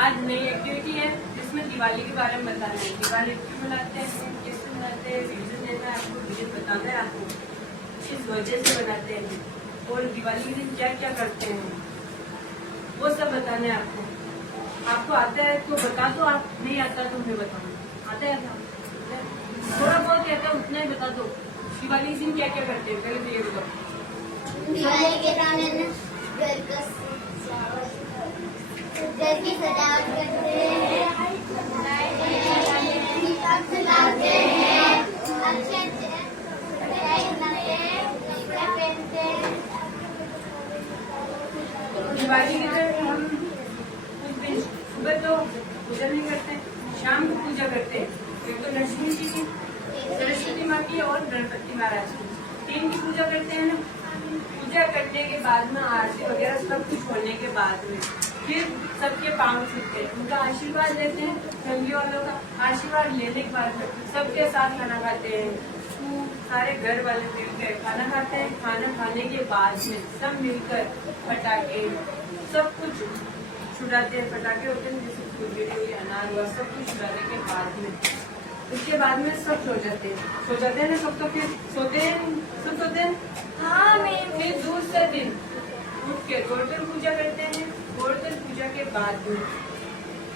आज नई एक्टिविटी है जिसमें दिवाली के बारे में बताना है। दिवाली क्यों मनाते हैं, कैसे मनाते हैं, रीजन देना है आपको, रीजन बताना है आपको, किस वजह से मनाते हैं और दिवाली के दिन क्या क्या करते हैं वो सब बताना है आपको। आपको आता है तो बता दो, आप नहीं आता तो मैं बताऊँ। आता है थोड़ा बहुत आता है उतना ही बता दो। दिवाली के दिन क्या क्या करते हैं पहले तो ये बताओ। दिवाली के दिन घर की सजावट करते हैं, दीपक जलाते हैं, अच्छे मिठाई बनाते हैं, कपड़े पहनते हैं। दिवाली के दिन हम उस दिन सुबह तो पूजा नहीं करते, शाम को पूजा करते हैं। एक तो लक्ष्मी जी की, सरस्वती माँ की और गणपति महाराज की, तीन की पूजा करते हैं ना। पूजा करने के बाद में आरती वगैरह सब कुछ होने के बाद में फिर सबके पाँव छूते हैं, उनका आशीर्वाद लेते हैं। फैमिली वालों का आशीर्वाद लेने के बाद सबके साथ खाना खाते हैं। सारे घर वाले मिलकर खाना खाते हैं। खाना खाने के बाद में सब मिलकर पटाखे सब कुछ छुड़ाते हैं। पटाखे होते हैं जैसे फुलझड़ी, अनार हुआ, सब कुछ छुड़ाने के बाद में उसके बाद में सब सो जाते हैं ना। सब तो फिर सोते हैं, सब सोते हैं। हाँ, मैं फिर दूसरे दिन उठ के गोवर्धन पूजा करते हैं। गोवर्धन पूजा के बाद में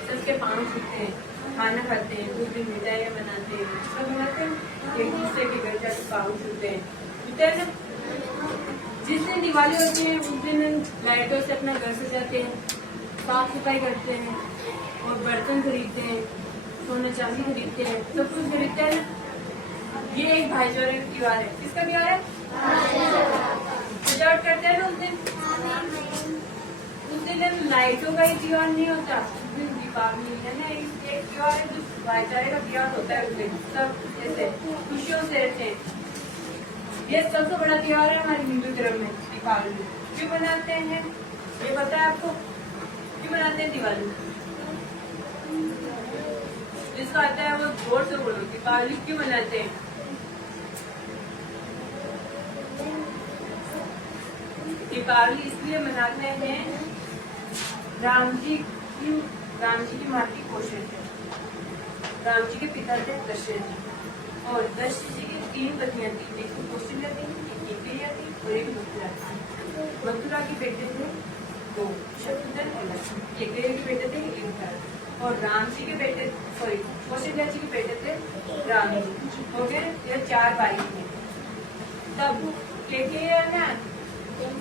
सबके पाँव छूते हैं, खाना खाते हैं, उस दिन मिठाइयाँ बनाते हैं, सब बनाते हैं। एक दूसरे के घर जाकर पाँव छूते हैं, छूते हैं ना। जिस दिन दिवाली होती है उस दिन लाइटों से अपना घर सजाते हैं, साफ सफाई करते हैं और बर्तन खरीदते हैं, सोना चांदी खरीदते हैं, सब कुछ खरीदते हैं ना। ये एक भाईचारे का त्योहार है। किसका त्योहार है? सजावट करते हैं ना उस दिन। उस दिन लाइटों का ही त्योहार नहीं होता, उस दिन दीपावली है ना, एक त्योहार है जो भाईचारे का त्योहार होता है। उस दिन सब जैसे खुशियों से रहते हैं। ये सबसे बड़ा त्योहार है हमारे हिंदू धर्म में, दीपावली। क्यों मनाते हैं ये पता है आपको? क्यों मनाते हैं दिवाली? जिसको आता है वो जोर से बोलो, दीपावली क्यों मनाते हैं? दीपावली इसलिए मनाते हैं, राम जी की माँ की कोशिश है। राम जी के पिता थे दशरथ जी, और दशरथ जी की तीन पत्नियां थी। एक तो कौशल्या थी, एक कैकेयी थी और एक मथुरा थी। मथुरा के बेटे थे दो, शत्रुघ्न और लक्ष्मण। कैकेयी के बेटे थे एक भरत, और राम जी के बेटे कौशल्या जी के बेटे थे राम जी। हो गए ये चार भाई थे। तब कैकेयी है ना,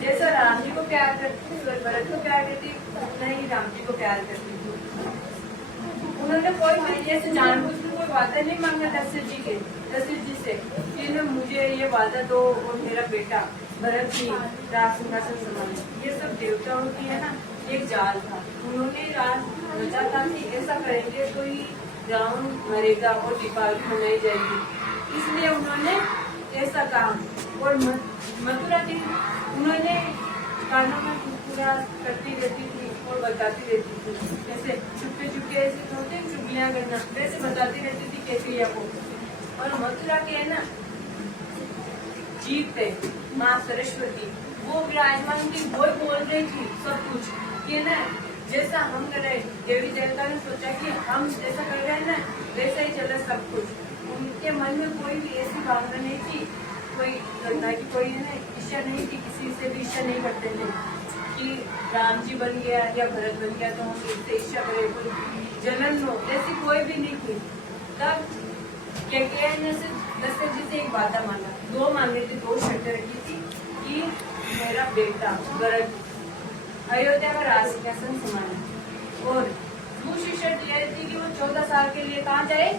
जैसा राम जी को प्यार करती थी, भरत को प्यार करती, उतना ही राम जी को प्यार करती थी। उन्होंने कोई तरीके से जानबूझ के कोई वादा नहीं मांगा दशरथ जी से कि ना मुझे ये वादा दो और मेरा बेटा भरत जी राज सिंहासन संभाले। ये सब देवताओं की है ना एक जाल था। उन्होंने राज रचा था कि ऐसा करेंगे तो ही रावण मरेगा और दीपावली मनाई जाएगी, इसलिए उन्होंने ऐसा कहा। और मथुरा थी, उन्होंने कानों में पूरा करती रहती थी और बताती रहती थी, जैसे चुपके चुपके ऐसे होते हैं चुगलियां करना, वैसे बताती रहती थी कैकेयी को। और मथुरा के है ना जीव थे माँ सरस्वती, वो विराजमान थी, वो बोल रही थी सब कुछ कि ना जैसा हम कर रहे। देवी देवता ने सोचा कि हम जैसा कर रहे हैं ना वैसा ही चले सब कुछ। उनके मन में कोई भी ऐसी भावना नहीं थी, कोई करना की कोई है ना इच्छा नहीं थी, किसी से भी इच्छा नहीं करते थे कि राम जी बन गया या भरत बन गया तो हम इससे इच्छा करें, कोई जलन हो, ऐसी कोई भी नहीं थी। तब कैकेयी ने दशरथ जी से एक वादा मांगा, दो मांगे थे, दो शर्तें रखी थी कि मेरा बेटा भरत अयोध्या का राज सिंहासन संभाले, और दूसरी शर्त यह थी कि वो 14 साल के लिए कहाँ जाए?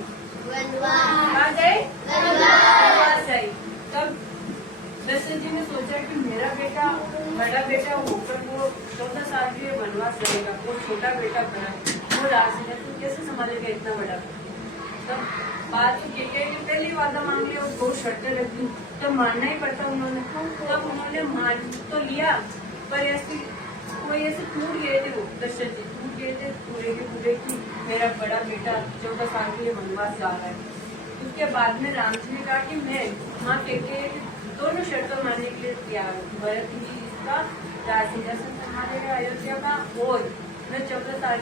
कहाँ जाए? वनवास जाए। तब दशरथ जी ने सोचा कि मेरा बेटा बड़ा बेटा होकर वो 14 साल के लिए वनवास जाएगा, वो छोटा बेटा भरत वो राज सिंहासन कैसे संभालेगा इतना बड़ा? तब बात कैकेयी ने पहली वादा मांग लिया और दो शर्तें रख दी, तब मानना ही पड़ता उन्होंने। तब उन्होंने मान तो लिया, पर ऐसे टूट गए थे, वो दशरथ जी टूट गए थे पूरे के पूरे की मेरा बड़ा बेटा 14 साल के लिए वनवास जा रहा है। उसके बाद में राम जी ने कहा कि मैं माँ कैकेयी दोनों शर्तों मानने के लिए तैयार हूँ। भरत जी इसका राज सिंहासन संभालेगा अयोध्या का, और मैं 14 साल